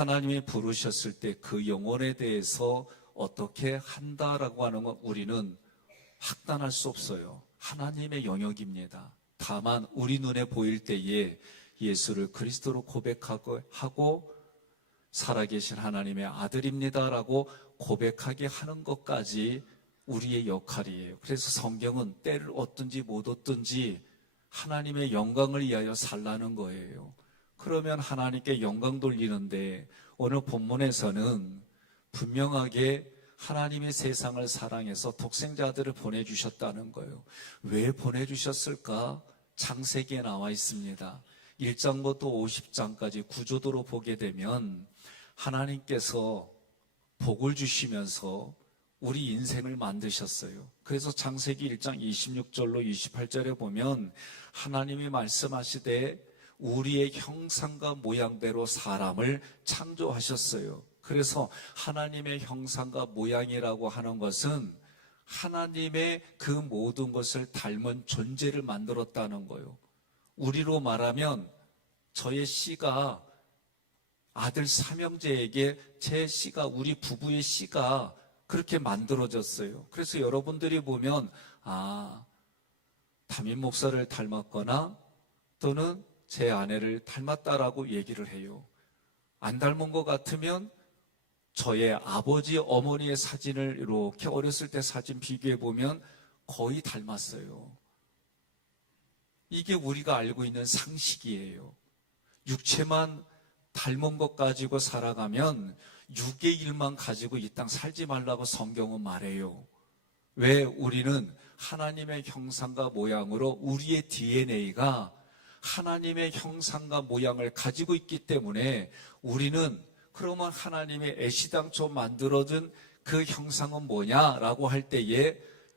하나님이 부르셨을 때 그 영혼에 대해서 어떻게 한다라고 하는 건 우리는 확단할 수 없어요. 하나님의 영역입니다. 다만 우리 눈에 보일 때에 예수를 그리스도로 고백하고 살아계신 하나님의 아들입니다라고 고백하게 하는 것까지 우리의 역할이에요. 그래서 성경은 때를 얻든지 못 얻든지 하나님의 영광을 위하여 살라는 거예요. 그러면 하나님께 영광 돌리는데 오늘 본문에서는 분명하게 하나님이 세상을 사랑해서 독생자들을 보내주셨다는 거예요. 왜 보내주셨을까? 창세기에 나와 있습니다. 1장부터 50장까지 구조도로 보게 되면 하나님께서 복을 주시면서 우리 인생을 만드셨어요. 그래서 창세기 1장 26절로 28절에 보면 하나님이 말씀하시되 우리의 형상과 모양대로 사람을 창조하셨어요. 그래서 하나님의 형상과 모양이라고 하는 것은 하나님의 그 모든 것을 닮은 존재를 만들었다는 거예요. 우리로 말하면 저의 씨가 아들 삼형제에게 제 씨가 우리 부부의 씨가 그렇게 만들어졌어요. 그래서 여러분들이 보면 담임 목사를 닮았거나 또는 제 아내를 닮았다라고 얘기를 해요. 안 닮은 것 같으면 저의 아버지, 어머니의 사진을 이렇게 어렸을 때 사진 비교해 보면 거의 닮았어요. 이게 우리가 알고 있는 상식이에요. 육체만 닮은 것 가지고 살아가면 6의 1만 가지고 이 땅 살지 말라고 성경은 말해요. 왜? 우리는 하나님의 형상과 모양으로 우리의 DNA가 하나님의 형상과 모양을 가지고 있기 때문에 우리는 그러면 하나님의 애시당초 만들어준 그 형상은 뭐냐라고 할 때에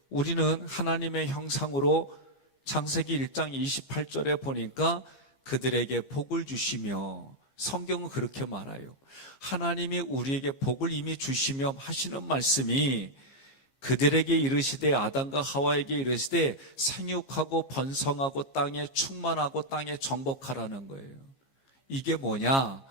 우리는 하나님의 형상으로 창세기 1장 28절에 보니까 그들에게 복을 주시며 성경은 그렇게 말해요. 하나님이 우리에게 복을 이미 주시며 하시는 말씀이 그들에게 이르시되 아담과 하와에게 이르시되 생육하고 번성하고 땅에 충만하고 땅에 정복하라는 거예요. 이게 뭐냐?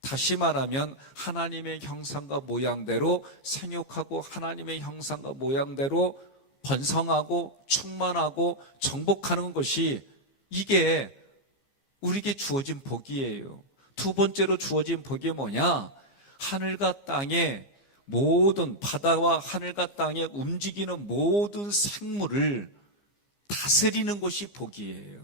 다시 말하면 하나님의 형상과 모양대로 생육하고 하나님의 형상과 모양대로 번성하고 충만하고 정복하는 것이 이게 우리에게 주어진 복이에요. 두 번째로 주어진 복이 뭐냐? 하늘과 땅에 모든 바다와 하늘과 땅에 움직이는 모든 생물을 다스리는 것이 복이에요.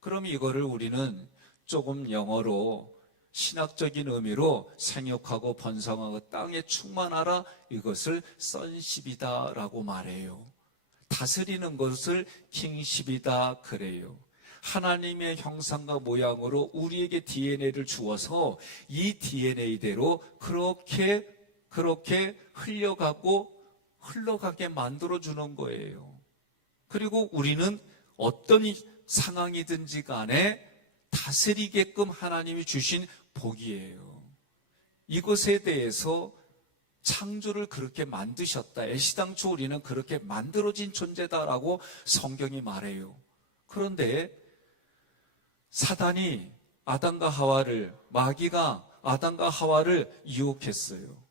그럼 이거를 우리는 조금 영어로 신학적인 의미로 생육하고 번성하고 땅에 충만하라, 이것을 sonship이다라고 말해요. 다스리는 것을 kingship이다 그래요. 하나님의 형상과 모양으로 우리에게 DNA를 주어서 이 DNA대로 그렇게 흘러가게 만들어주는 거예요. 그리고 우리는 어떤 상황이든지 간에 다스리게끔 하나님이 주신 복이에요. 이것에 대해서 창조를 그렇게 만드셨다. 애시당초 우리는 그렇게 만들어진 존재다라고 성경이 말해요. 그런데 사단이 마귀가 아담과 하와를 유혹했어요.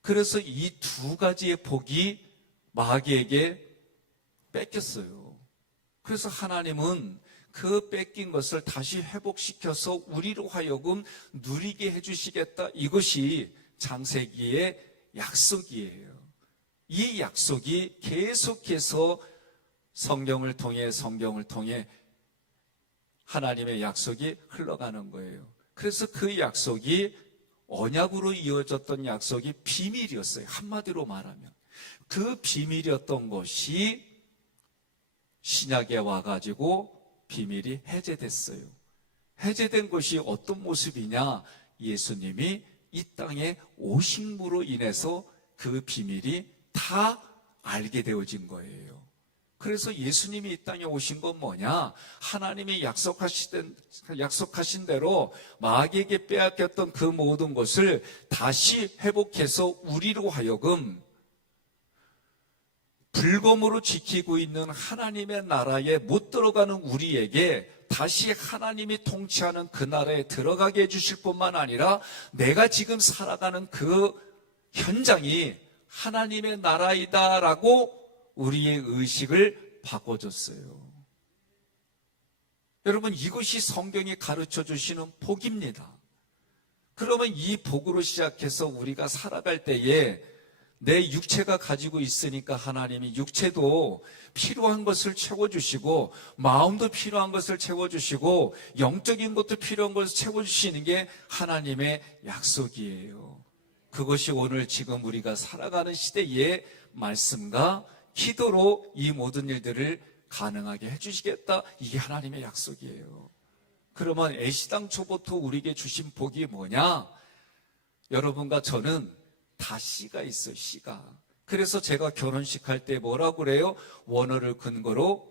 그래서 이 두 가지의 복이 마귀에게 뺏겼어요. 그래서 하나님은 그 뺏긴 것을 다시 회복시켜서 우리로 하여금 누리게 해주시겠다. 이것이 창세기의 약속이에요. 이 약속이 계속해서 성경을 통해 하나님의 약속이 흘러가는 거예요. 그래서 그 약속이 언약으로 이어졌던 약속이 비밀이었어요. 한마디로 말하면 그 비밀이었던 것이 신약에 와가지고 비밀이 해제됐어요. 해제된 것이 어떤 모습이냐? 예수님이 이 땅에 오심으로 인해서 그 비밀이 다 알게 되어진 거예요. 그래서 예수님이 이 땅에 오신 건 뭐냐? 하나님이 약속하신 대로 마귀에게 빼앗겼던 그 모든 것을 다시 회복해서 우리로 하여금 불검으로 지키고 있는 하나님의 나라에 못 들어가는 우리에게 다시 하나님이 통치하는 그 나라에 들어가게 해주실 뿐만 아니라 내가 지금 살아가는 그 현장이 하나님의 나라이다라고 우리의 의식을 바꿔줬어요. 여러분, 이것이 성경이 가르쳐 주시는 복입니다. 그러면 이 복으로 시작해서 우리가 살아갈 때에 내 육체가 가지고 있으니까 하나님이 육체도 필요한 것을 채워주시고 마음도 필요한 것을 채워주시고 영적인 것도 필요한 것을 채워주시는 게 하나님의 약속이에요. 그것이 오늘 지금 우리가 살아가는 시대의 말씀과 기도로 이 모든 일들을 가능하게 해주시겠다. 이게 하나님의 약속이에요. 그러면 애시당초부터 우리에게 주신 복이 뭐냐? 여러분과 저는 다 씨가 있어요. 씨가. 그래서 제가 결혼식 할 때 뭐라고 그래요? 원어를 근거로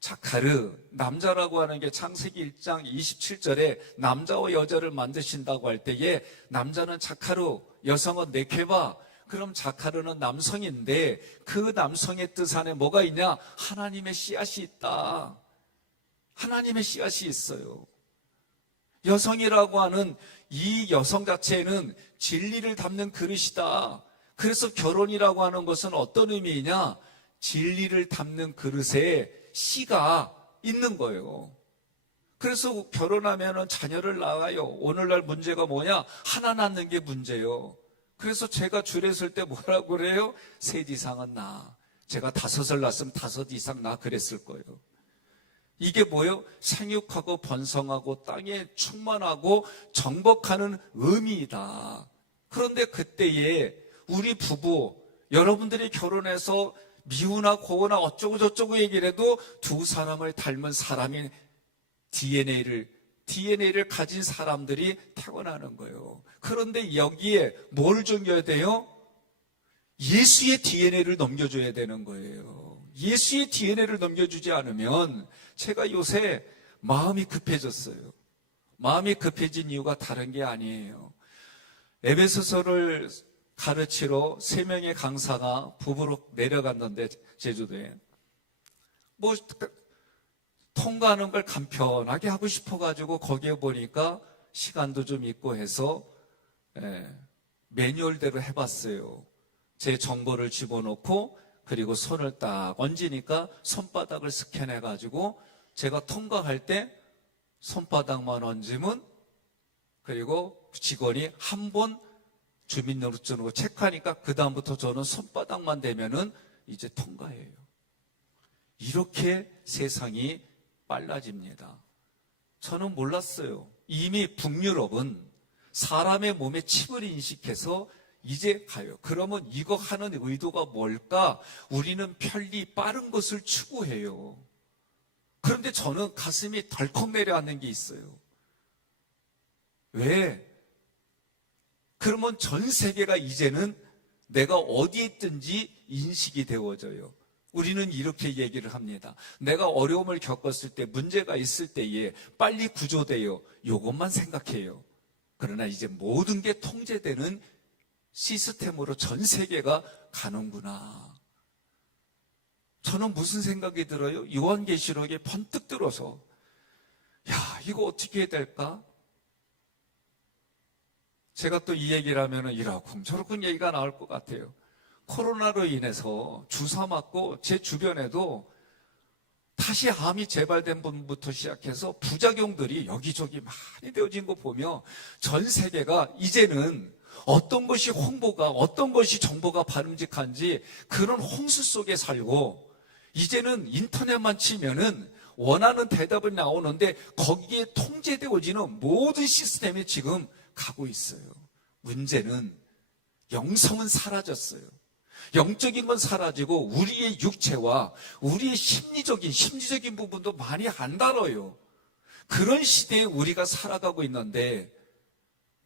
자카르, 남자라고 하는 게 창세기 1장 27절에 남자와 여자를 만드신다고 할 때에 남자는 자카르, 여성은 네케바. 그럼 자카르는 남성인데 그 남성의 뜻 안에 뭐가 있냐? 하나님의 씨앗이 있다. 하나님의 씨앗이 있어요. 여성이라고 하는 이 여성 자체는 진리를 담는 그릇이다. 그래서 결혼이라고 하는 것은 어떤 의미이냐? 진리를 담는 그릇에 씨가 있는 거예요. 그래서 결혼하면 자녀를 낳아요. 오늘날 문제가 뭐냐? 하나 낳는 게 문제예요. 그래서 제가 줄에 설 때 뭐라고 그래요? 셋 이상은 낳아. 제가 5을 낳았으면 5 이상 낳아 그랬을 거예요. 이게 뭐예요? 생육하고 번성하고 땅에 충만하고 정복하는 의미이다. 그런데 그때에 우리 부부, 여러분들이 결혼해서 미우나 고우나 어쩌고 저쩌고 얘기를 해도 두 사람을 닮은 사람이 DNA를 가진 사람들이 태어나는 거예요. 그런데 여기에 뭘 줘야 돼요? 예수의 DNA를 넘겨줘야 되는 거예요. 예수의 DNA를 넘겨주지 않으면 제가 요새 마음이 급해졌어요. 마음이 급해진 이유가 다른 게 아니에요. 에베소서를 가르치러 3명의 강사가 부부로 내려갔는데 제주도에 뭐 통과하는 걸 간편하게 하고 싶어가지고 거기에 보니까 시간도 좀 있고 해서 매뉴얼대로 해봤어요. 제 정보를 집어넣고 그리고 손을 딱 얹으니까 손바닥을 스캔해가지고 제가 통과할 때 손바닥만 얹으면 그리고 직원이 한 번 주민등록증으로 체크하니까 그 다음부터 저는 손바닥만 대면은 이제 통과해요. 이렇게 세상이 빨라집니다. 저는 몰랐어요. 이미 북유럽은 사람의 몸에 칩을 인식해서 이제 가요. 그러면 이거 하는 의도가 뭘까? 우리는 편리, 빠른 것을 추구해요. 그런데 저는 가슴이 덜컥 내려앉는 게 있어요. 왜? 그러면 전 세계가 이제는 내가 어디에 있든지 인식이 되어져요. 우리는 이렇게 얘기를 합니다. 내가 어려움을 겪었을 때, 문제가 있을 때에 빨리 구조돼요. 이것만 생각해요. 그러나 이제 모든 게 통제되는 시스템으로 전 세계가 가는구나. 저는 무슨 생각이 들어요? 요한계시록에 번뜩 들어서 야, 이거 어떻게 해야 될까? 제가 또 이 얘기를 하면 이러쿵 저러쿵 얘기가 나올 것 같아요. 코로나로 인해서 주사 맞고 제 주변에도 다시 암이 재발된 분부터 시작해서 부작용들이 여기저기 많이 되어진 거 보며 전 세계가 이제는 어떤 것이 홍보가, 어떤 것이 정보가 바람직한지 그런 홍수 속에 살고 이제는 인터넷만 치면은 원하는 대답이 나오는데 거기에 통제되어지는 모든 시스템이 지금 가고 있어요. 문제는 영성은 사라졌어요. 영적인 건 사라지고 우리의 육체와 우리의 심리적인 부분도 많이 안 다뤄요. 그런 시대에 우리가 살아가고 있는데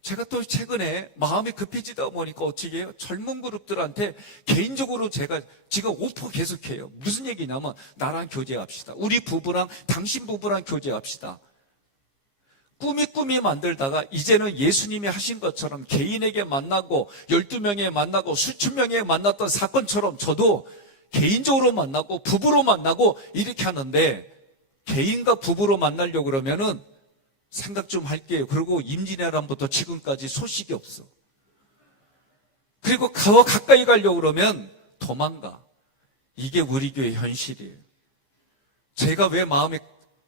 제가 또 최근에 마음이 급해지다 보니까 어떻게 해요? 젊은 그룹들한테 개인적으로 제가 지금 오퍼 계속해요. 무슨 얘기냐면 나랑 교제합시다. 우리 부부랑 당신 부부랑 교제합시다. 꾸미 만들다가 이제는 예수님이 하신 것처럼 개인에게 만나고 12명에 만나고 수천 명에 만났던 사건처럼 저도 개인적으로 만나고 부부로 만나고 이렇게 하는데, 개인과 부부로 만나려고 그러면은 생각 좀 할게요. 그리고 임진왜란부터 지금까지 소식이 없어. 그리고 더 가까이 가려고 그러면 도망가. 이게 우리 교회 현실이에요. 제가 왜 마음이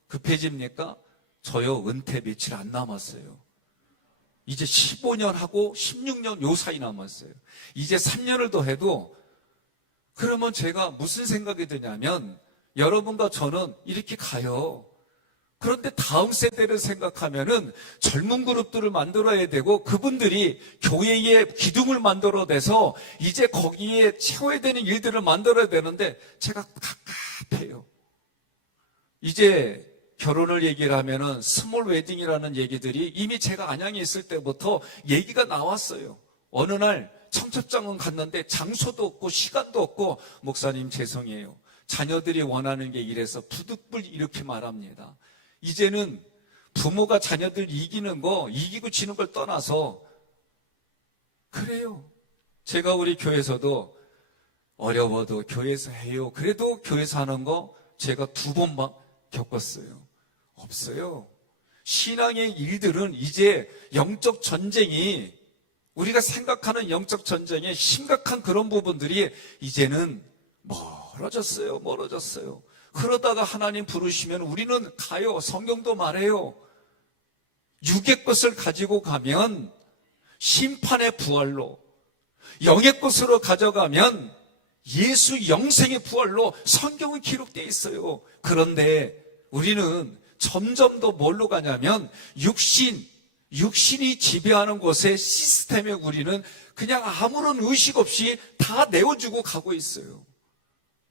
급해집니까? 저요, 은퇴 며칠 안 남았어요. 이제 15년 하고 16년 요 사이 남았어요. 이제 3년을 더 해도, 그러면 제가 무슨 생각이 드냐면, 여러분과 저는 이렇게 가요. 그런데 다음 세대를 생각하면은 젊은 그룹들을 만들어야 되고, 그분들이 교회의 기둥을 만들어내서 이제 거기에 채워야 되는 일들을 만들어야 되는데, 제가 갑갑해요. 이제 결혼을 얘기를 하면은 스몰 웨딩이라는 얘기들이 이미 제가 안양에 있을 때부터 얘기가 나왔어요. 어느 날 청첩장은 갔는데 장소도 없고 시간도 없고, 목사님 죄송해요. 자녀들이 원하는 게 이래서 부득불 이렇게 말합니다. 이제는 부모가 자녀들 이기는 거, 이기고 지는 걸 떠나서 그래요. 제가 우리 교회에서도 어려워도 교회에서 해요. 그래도 교회에서 하는 거 제가 2번 겪었어요. 없어요. 신앙의 일들은 이제 영적 전쟁이, 우리가 생각하는 영적 전쟁의 심각한 그런 부분들이 이제는 멀어졌어요. 그러다가 하나님 부르시면 우리는 가요. 성경도 말해요. 육의 것을 가지고 가면 심판의 부활로, 영의 것으로 가져가면 예수 영생의 부활로 성경은 기록되어 있어요. 그런데 우리는 점점 더 뭘로 가냐면 육신이 지배하는 곳의 시스템에 우리는 그냥 아무런 의식 없이 다 내어주고 가고 있어요.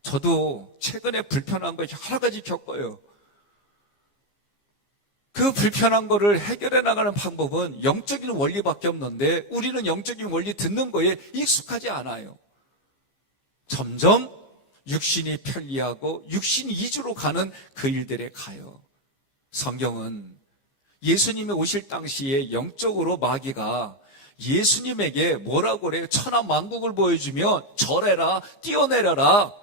저도 최근에 불편한 거 여러 가지 겪어요. 그 불편한 거를 해결해 나가는 방법은 영적인 원리밖에 없는데, 우리는 영적인 원리 듣는 거에 익숙하지 않아요. 점점 육신이 편리하고 육신 이주로 가는 그 일들에 가요. 성경은 예수님이 오실 당시에 영적으로 마귀가 예수님에게 뭐라고 그래요? 천하만국을 보여주며 절해라, 뛰어내려라.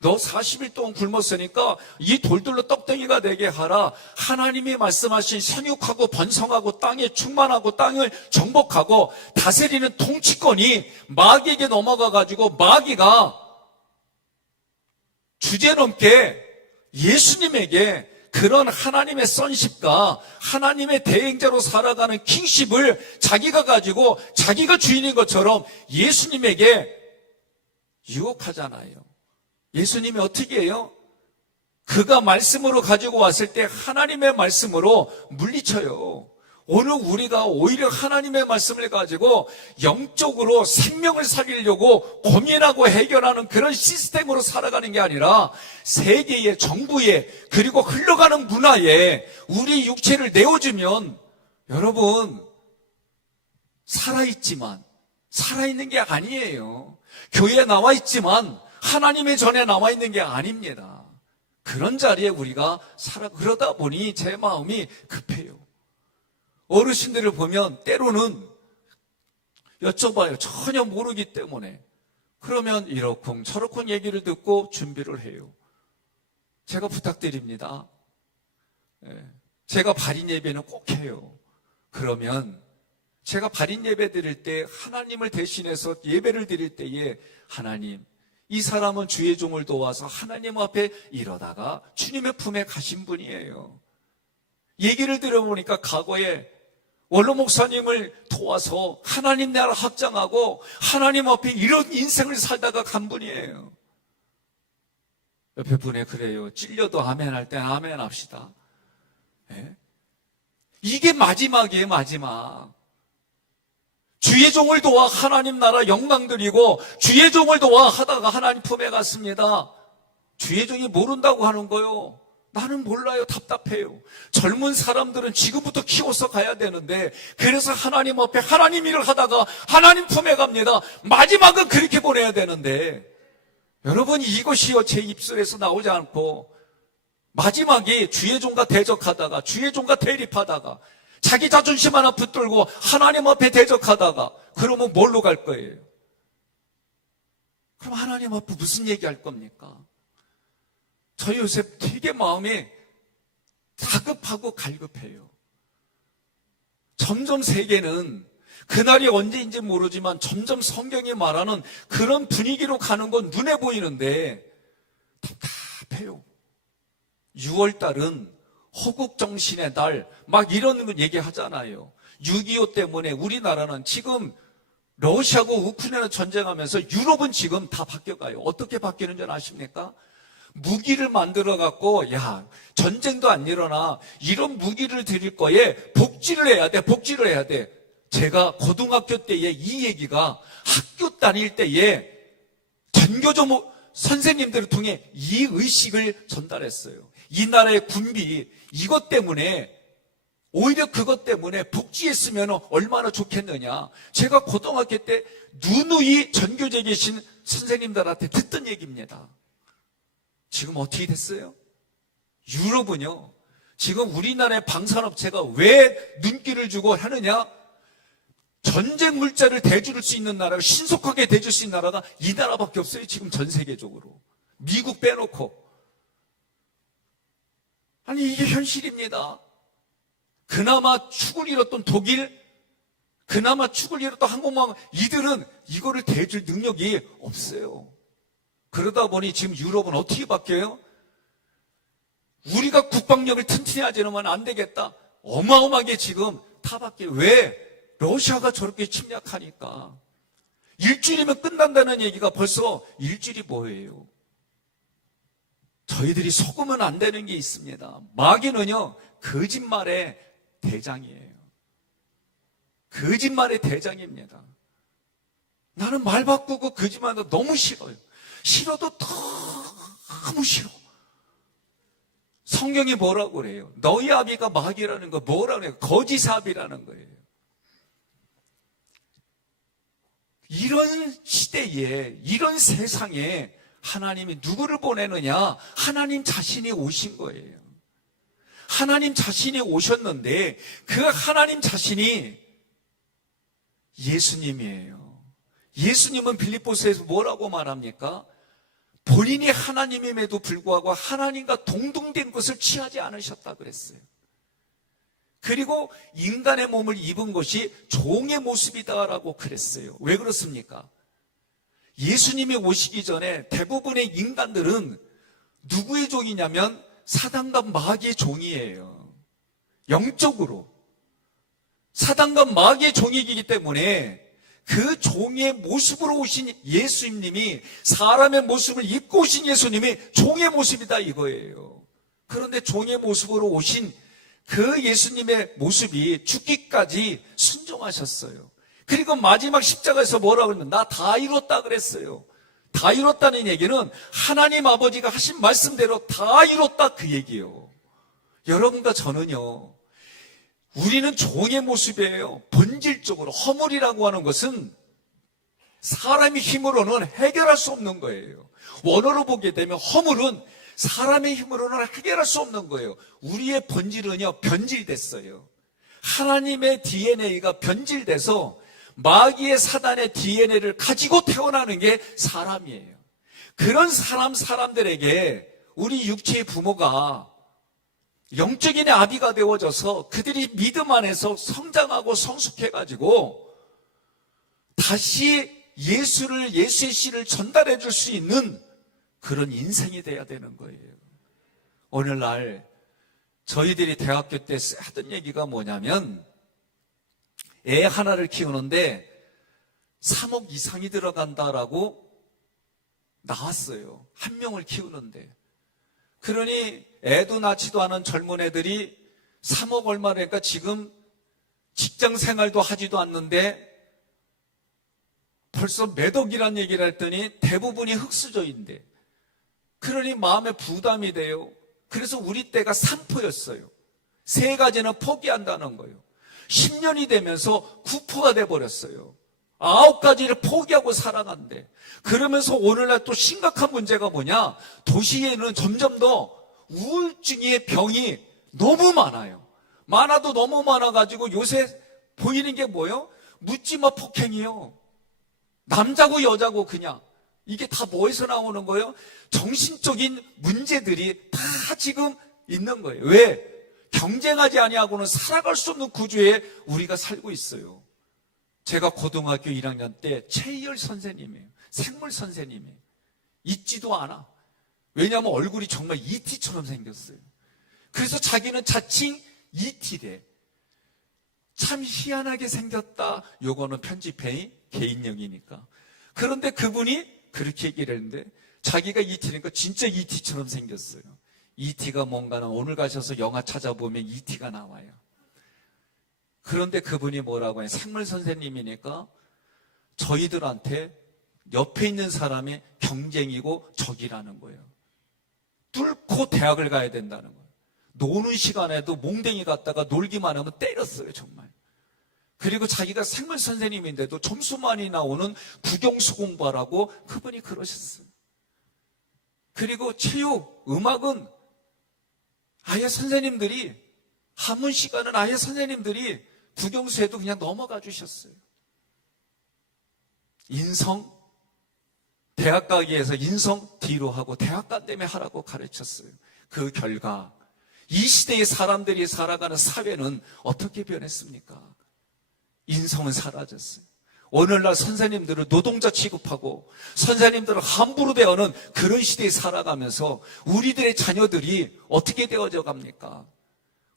너 40일 동안 굶었으니까 이 돌들로 떡덩이가 되게 하라. 하나님이 말씀하신 생육하고 번성하고 땅에 충만하고 땅을 정복하고 다스리는 통치권이 마귀에게 넘어가가지고, 마귀가 주제넘게 예수님에게 그런 하나님의 선십과 하나님의 대행자로 살아가는 킹십을 자기가 가지고 자기가 주인인 것처럼 예수님에게 유혹하잖아요. 예수님이 어떻게 해요? 그가 말씀으로 가지고 왔을 때 하나님의 말씀으로 물리쳐요. 오늘 우리가 오히려 하나님의 말씀을 가지고 영적으로 생명을 살리려고 고민하고 해결하는 그런 시스템으로 살아가는 게 아니라, 세계의 정부에 그리고 흘러가는 문화에 우리 육체를 내어주면, 여러분, 살아있지만 살아있는 게 아니에요. 교회에 나와 있지만 하나님의 전에 나와 있는 게 아닙니다. 그런 자리에 우리가 그러다 보니 제 마음이 급해요. 어르신들을 보면 때로는 여쭤봐요. 전혀 모르기 때문에. 그러면 이러쿵 저러쿵 얘기를 듣고 준비를 해요. 제가 부탁드립니다. 제가 발인 예배는 꼭 해요. 그러면 제가 발인 예배 드릴 때, 하나님을 대신해서 예배를 드릴 때에, 하나님, 이 사람은 주의 종을 도와서 하나님 앞에 이러다가 주님의 품에 가신 분이에요. 얘기를 들어보니까 과거에 원로 목사님을 도와서 하나님 나라 확장하고 하나님 앞에 이런 인생을 살다가 간 분이에요. 옆에 분에 그래요. 찔려도 아멘 할 때 아멘 합시다. 네? 이게 마지막이에요, 마지막. 주의 종을 도와 하나님 나라 영광 드리고 주의 종을 도와 하다가 하나님 품에 갔습니다. 주의 종이 모른다고 하는 거요. 나는 몰라요. 답답해요. 젊은 사람들은 지금부터 키워서 가야 되는데, 그래서 하나님 앞에 하나님 일을 하다가 하나님 품에 갑니다. 마지막은 그렇게 보내야 되는데, 여러분, 이것이요 제 입술에서 나오지 않고 마지막에 주의 종과 대적하다가, 주의 종과 대립하다가, 자기 자존심 하나 붙들고 하나님 앞에 대적하다가, 그러면 뭘로 갈 거예요? 그럼 하나님 앞에 무슨 얘기할 겁니까? 저 요셉 되게 마음이 다급하고 갈급해요. 점점 세계는 그날이 언제인지 모르지만 점점 성경이 말하는 그런 분위기로 가는 건 눈에 보이는데 답답해요. 6월달은 호국정신의 달 막 이런 거 얘기하잖아요. 6.25 때문에 우리나라는 지금 러시아하고 우크라이나 전쟁하면서 유럽은 지금 다 바뀌어가요. 어떻게 바뀌는 줄 아십니까? 무기를 만들어 갖고 야 전쟁도 안 일어나 이런 무기를 드릴 거에 복지를 해야 돼. 복지를 해야 돼. 제가 고등학교 때에 이 얘기가 학교 다닐 때에 전교조 선생님들을 통해 이 의식을 전달했어요. 이 나라의 군비 이것 때문에 오히려 그것 때문에 복지했으면 얼마나 좋겠느냐. 제가 고등학교 때 누누이 전교제에 계신 선생님들한테 듣던 얘기입니다. 지금 어떻게 됐어요? 유럽은요, 지금 우리나라의 방산업체가 왜 눈길을 주고 하느냐? 전쟁 물자를 대줄 수 있는 나라가, 신속하게 대줄 수 있는 나라가 이 나라밖에 없어요. 지금 전 세계적으로. 미국 빼놓고. 아니, 이게 현실입니다. 그나마 축을 잃었던 독일, 그나마 축을 잃었던 항공모함, 이들은 이거를 대줄 능력이 없어요. 그러다 보니 지금 유럽은 어떻게 바뀌어요? 우리가 국방력을 튼튼히 하지 않으면 안 되겠다. 어마어마하게 지금 다 바뀌어요. 왜? 러시아가 저렇게 침략하니까. 일주일이면 끝난다는 얘기가 벌써 일주일이 뭐예요? 저희들이 속으면 안 되는 게 있습니다. 마귀는요, 거짓말의 대장이에요. 거짓말의 대장입니다. 나는 말 바꾸고 거짓말도 너무 싫어요. 싫어도 너무 싫어. 성경이 뭐라고 그래요? 너희 아비가 마귀라는 거 뭐라고 그래요? 거짓아비라는 거예요. 이런 시대에, 이런 세상에 하나님이 누구를 보내느냐? 하나님 자신이 오신 거예요. 하나님 자신이 오셨는데 그 하나님 자신이 예수님이에요. 예수님은 빌립보서에서 뭐라고 말합니까? 본인이 하나님임에도 불구하고 하나님과 동등된 것을 취하지 않으셨다 그랬어요. 그리고 인간의 몸을 입은 것이 종의 모습이다라고 그랬어요. 왜 그렇습니까? 예수님이 오시기 전에 대부분의 인간들은 누구의 종이냐면 사단과 마귀의 종이에요. 영적으로. 사단과 마귀의 종이기 때문에 그 종의 모습으로 오신 예수님이 사람의 모습을 입고 오신 예수님이 종의 모습이다 이거예요. 그런데 종의 모습으로 오신 그 예수님의 모습이 죽기까지 순종하셨어요. 그리고 마지막 십자가에서 뭐라고 그러면 나 다 이뤘다 그랬어요. 다 이뤘다는 얘기는 하나님 아버지가 하신 말씀대로 다 이뤘다 그 얘기예요. 여러분과 저는요, 우리는 종의 모습이에요. 본질적으로 허물이라고 하는 것은 사람의 힘으로는 해결할 수 없는 거예요. 원어로 보게 되면 허물은 사람의 힘으로는 해결할 수 없는 거예요. 우리의 본질은요, 변질됐어요. 하나님의 DNA가 변질돼서 마귀의 사단의 DNA를 가지고 태어나는 게 사람이에요. 그런 사람들에게 우리 육체의 부모가 영적인 아비가 되어져서 그들이 믿음 안에서 성장하고 성숙해가지고 다시 예수의 씨를 전달해 줄 수 있는 그런 인생이 돼야 되는 거예요. 오늘날 저희들이 대학교 때 하던 얘기가 뭐냐면 애 하나를 키우는데 3억 이상이 들어간다라고 나왔어요. 한 명을 키우는데. 그러니 애도 낳지도 않은 젊은 애들이 3억 얼마라니까 지금 직장 생활도 하지도 않는데 벌써 몇 억이란 얘기를 했더니 대부분이 흑수저인데 그러니 마음에 부담이 돼요. 그래서 우리 때가 3포였어요. 3가지는 포기한다는 거예요. 10년이 되면서 9포가 돼버렸어요. 9가지를 포기하고 살아간대. 그러면서 오늘날 또 심각한 문제가 뭐냐? 도시에는 점점 더 우울증의 병이 너무 많아요. 많아도 너무 많아가지고 요새 보이는 게 뭐예요? 묻지마 폭행이요. 남자고 여자고 그냥 이게 다 뭐에서 나오는 거예요? 정신적인 문제들이 다 지금 있는 거예요. 왜? 경쟁하지 아니하고는 살아갈 수 없는 구조에 우리가 살고 있어요. 제가 고등학교 1학년 때 최희열 선생님이에요. 생물 선생님이에요. 있지도 않아. 왜냐하면 얼굴이 정말 ET처럼 생겼어요. 그래서 자기는 자칭 ET래. 참 희한하게 생겼다. 요거는 편집회의 개인용이니까. 그런데 그분이 그렇게 얘기를 했는데 자기가 ET니까 진짜 ET처럼 생겼어요. ET가 뭔가는 오늘 가셔서 영화 찾아보면 ET가 나와요. 그런데 그분이 뭐라고 해요? 생물 선생님이니까 저희들한테 옆에 있는 사람이 경쟁이고 적이라는 거예요. 뚫고 대학을 가야 된다는 거예요. 노는 시간에도 몽댕이 갔다가 놀기만 하면 때렸어요, 정말. 그리고 자기가 생물 선생님인데도 점수 많이 나오는 국영수 공부하라고 그분이 그러셨어요. 그리고 체육, 음악은 아예 선생님들이, 한문 시간은 아예 선생님들이 국영수에도 그냥 넘어가 주셨어요. 인성, 대학 가기 위해서 인성 뒤로 하고 대학 간 다음에 하라고 가르쳤어요. 그 결과 이 시대의 사람들이 살아가는 사회는 어떻게 변했습니까? 인성은 사라졌어요. 오늘날 선생님들을 노동자 취급하고 선생님들을 함부로 대하는 그런 시대에 살아가면서 우리들의 자녀들이 어떻게 되어져 갑니까?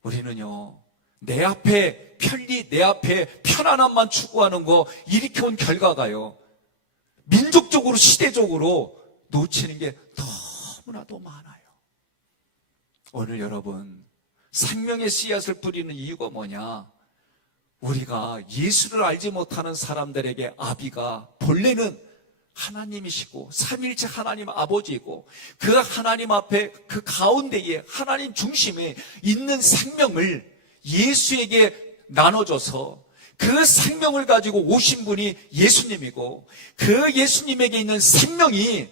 우리는요, 내 앞에 편리, 내 앞에 편안함만 추구하는 거 일으켜온 결과가요, 민족적으로 시대적으로 놓치는 게 너무나도 많아요. 오늘 여러분, 생명의 씨앗을 뿌리는 이유가 뭐냐? 우리가 예수를 알지 못하는 사람들에게 아비가 본래는 하나님이시고 삼일체 하나님 아버지이고 그 하나님 앞에 그 가운데에 하나님 중심에 있는 생명을 예수에게 나눠줘서 그 생명을 가지고 오신 분이 예수님이고 그 예수님에게 있는 생명이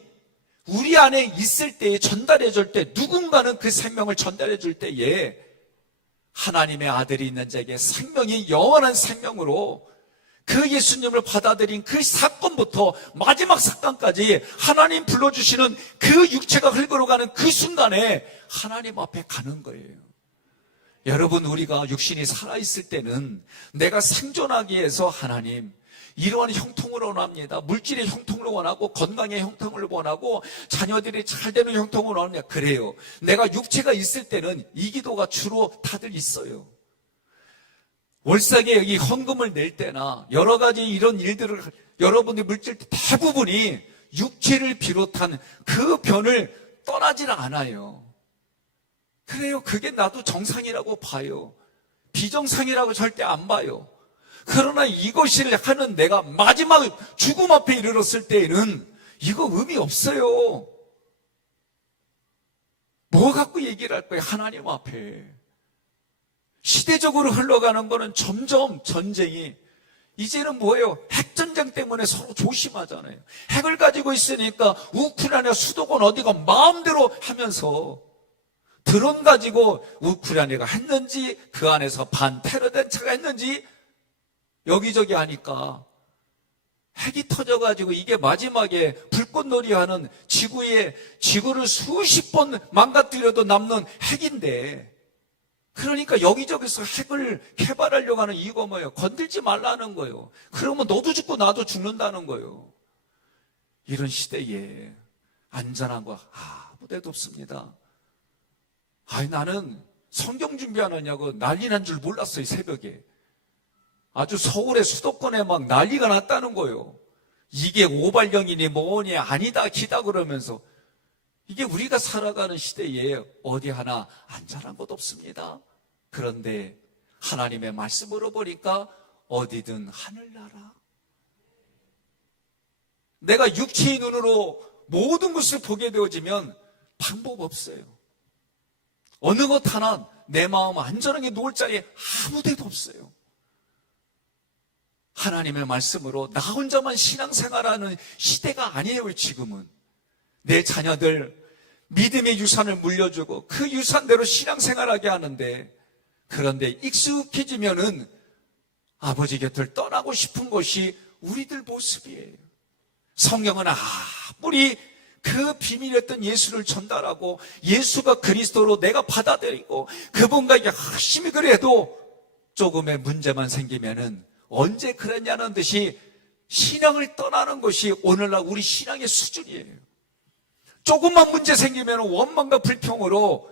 우리 안에 있을 때에 전달해 줄 때 누군가는 그 생명을 전달해 줄 때에 하나님의 아들이 있는 자에게 생명이 영원한 생명으로 그 예수님을 받아들인 그 사건부터 마지막 사건까지 하나님 불러주시는 그 육체가 흘러가는 그 순간에 하나님 앞에 가는 거예요. 여러분, 우리가 육신이 살아있을 때는 내가 생존하기 위해서 하나님 이러한 형통을 원합니다. 물질의 형통을 원하고 건강의 형통을 원하고 자녀들이 잘 되는 형통을 원합니다. 그래요. 내가 육체가 있을 때는 이 기도가 주로 다들 있어요. 월삭에 여기 헌금을 낼 때나 여러 가지 이런 일들을 여러분의 물질 대부분이 육체를 비롯한 그 변을 떠나지는 않아요. 그래요. 그게 나도 정상이라고 봐요. 비정상이라고 절대 안 봐요. 그러나 이것을 하는 내가 마지막 죽음 앞에 이르렀을 때에는 이거 의미 없어요. 뭐 갖고 얘기를 할 거예요? 하나님 앞에. 시대적으로 흘러가는 거는 점점 전쟁이, 이제는 뭐예요? 핵전쟁 때문에 서로 조심하잖아요. 핵을 가지고 있으니까 우크라이나 수도권 어디가 마음대로 하면서 드론 가지고 우크라이나가 했는지 그 안에서 반테러 단체가 했는지 여기저기 하니까 핵이 터져가지고 이게 마지막에 불꽃놀이하는 지구를 수십 번 망가뜨려도 남는 핵인데, 그러니까 여기저기서 핵을 개발하려고 하는 이유가 뭐예요? 건들지 말라는 거예요. 그러면 너도 죽고 나도 죽는다는 거예요. 이런 시대에 안전한 거 아무 데도 없습니다. 아니, 나는 성경 준비하느냐고 난리 난 줄 몰랐어요. 새벽에 아주 서울의 수도권에 막 난리가 났다는 거예요. 이게 오발령이니 뭐니 아니다 기다 그러면서, 이게 우리가 살아가는 시대에 어디 하나 안전한 곳 없습니다. 그런데 하나님의 말씀으로 보니까 어디든 하늘나라. 내가 육체의 눈으로 모든 것을 보게 되어지면 방법 없어요. 어느 것 하나 내 마음 안전하게 놓을 자리에 아무 데도 없어요. 하나님의 말씀으로 나 혼자만 신앙생활하는 시대가 아니에요. 지금은 내 자녀들 믿음의 유산을 물려주고 그 유산대로 신앙생활하게 하는데, 그런데 익숙해지면은 아버지 곁을 떠나고 싶은 것이 우리들 모습이에요. 성경은 아무리 그 비밀이었던 예수를 전달하고 예수가 그리스도로 내가 받아들이고 그분과 열심히 그래도 조금의 문제만 생기면은 언제 그랬냐는 듯이 신앙을 떠나는 것이 오늘날 우리 신앙의 수준이에요. 조금만 문제 생기면 원망과 불평으로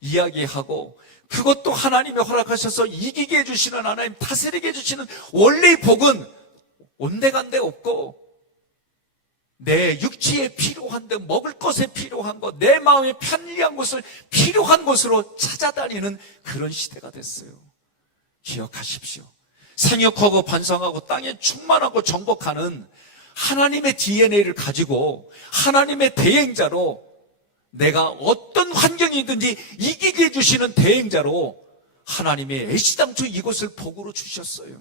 이야기하고, 그것도 하나님이 허락하셔서 이기게 해주시는 하나님, 다스리게 해주시는 원래의 복은 온데간데 없고, 내 육체에 필요한 데, 먹을 것에 필요한 것, 내 마음에 편리한 것을 필요한 것으로 찾아다니는 그런 시대가 됐어요. 기억하십시오. 생육하고 번성하고 땅에 충만하고 정복하는 하나님의 DNA를 가지고 하나님의 대행자로, 내가 어떤 환경이든지 이기게 해주시는 대행자로 하나님이 애시당초 이것을 복으로 주셨어요.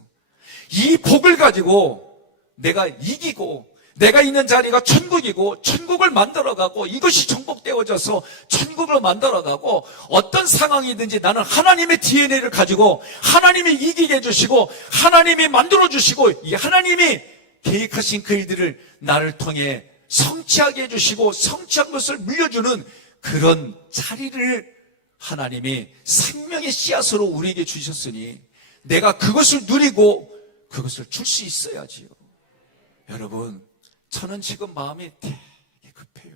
이 복을 가지고 내가 이기고, 내가 있는 자리가 천국이고 천국을 만들어가고 이것이 정복되어져서 천국을 만들어가고, 어떤 상황이든지 나는 하나님의 DNA를 가지고 하나님이 이기게 해주시고 하나님이 만들어주시고 이 하나님이 계획하신 그 일들을 나를 통해 성취하게 해주시고 성취한 것을 물려주는 그런 자리를 하나님이 생명의 씨앗으로 우리에게 주셨으니 내가 그것을 누리고 그것을 줄 수 있어야지요. 여러분, 저는 지금 마음이 되게 급해요.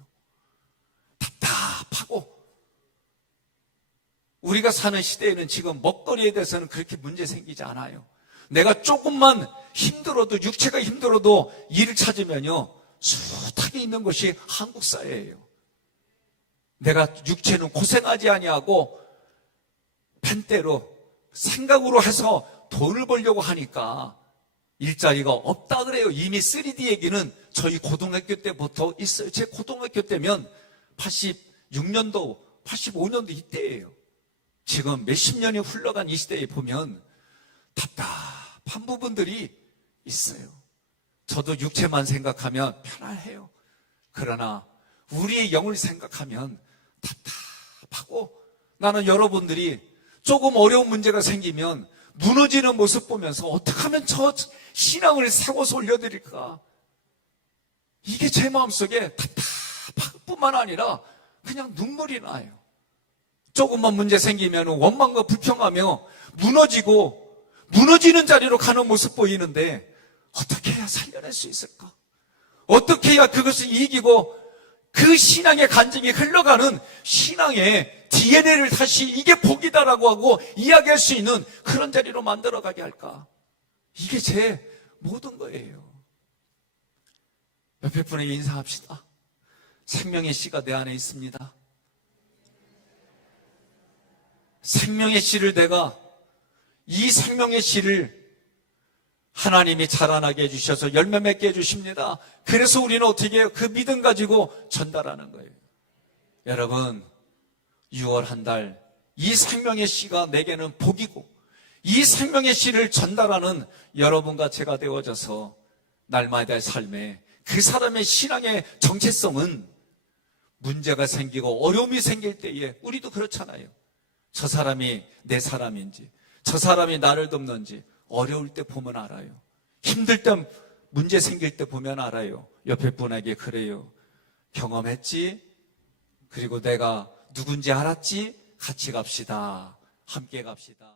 답답하고, 우리가 사는 시대에는 지금 먹거리에 대해서는 그렇게 문제 생기지 않아요. 내가 조금만 힘들어도, 육체가 힘들어도 일을 찾으면요 숱하게 있는 것이 한국 사회예요. 내가 육체는 고생하지 아니하고 펜대로 생각으로 해서 돈을 벌려고 하니까 일자리가 없다 그래요. 이미 3D 얘기는 저희 고등학교 때부터 있어요. 제 고등학교 때면 86년도, 85년도 이때예요. 지금 몇십 년이 흘러간 이 시대에 보면 답답한 부분들이 있어요. 저도 육체만 생각하면 편안해요. 그러나 우리의 영을 생각하면 답답하고, 나는 여러분들이 조금 어려운 문제가 생기면 무너지는 모습 보면서 어떻게 하면 저 신앙을 세워서 올려드릴까, 이게 제 마음속에 답답할 뿐만 아니라 그냥 눈물이 나요. 조금만 문제 생기면 원망과 불평하며 무너지는 자리로 가는 모습 보이는데, 어떻게 해야 살려낼 수 있을까? 어떻게 해야 그것을 이기고 그 신앙의 간증이 흘러가는 신앙의 DNA를 다시 이게 복이다라고 하고 이야기할 수 있는 그런 자리로 만들어가게 할까? 이게 제 모든 거예요. 옆에 분에게 인사합시다. 생명의 씨가 내 안에 있습니다. 생명의 씨를, 내가 이 생명의 씨를 하나님이 자라나게 해주셔서 열매 맺게 해주십니다. 그래서 우리는 어떻게 해요? 그 믿음 가지고 전달하는 거예요. 여러분, 6월 한 달 이 생명의 씨가 내게는 복이고, 이 생명의 씨를 전달하는 여러분과 제가 되어져서 날마다의 삶에 그 사람의 신앙의 정체성은 문제가 생기고 어려움이 생길 때에 우리도 그렇잖아요. 저 사람이 내 사람인지, 저 사람이 나를 돕는지 어려울 때 보면 알아요. 힘들 때, 문제 생길 때 보면 알아요. 옆에 분에게 그래요. 경험했지? 그리고 내가 누군지 알았지? 같이 갑시다. 함께 갑시다.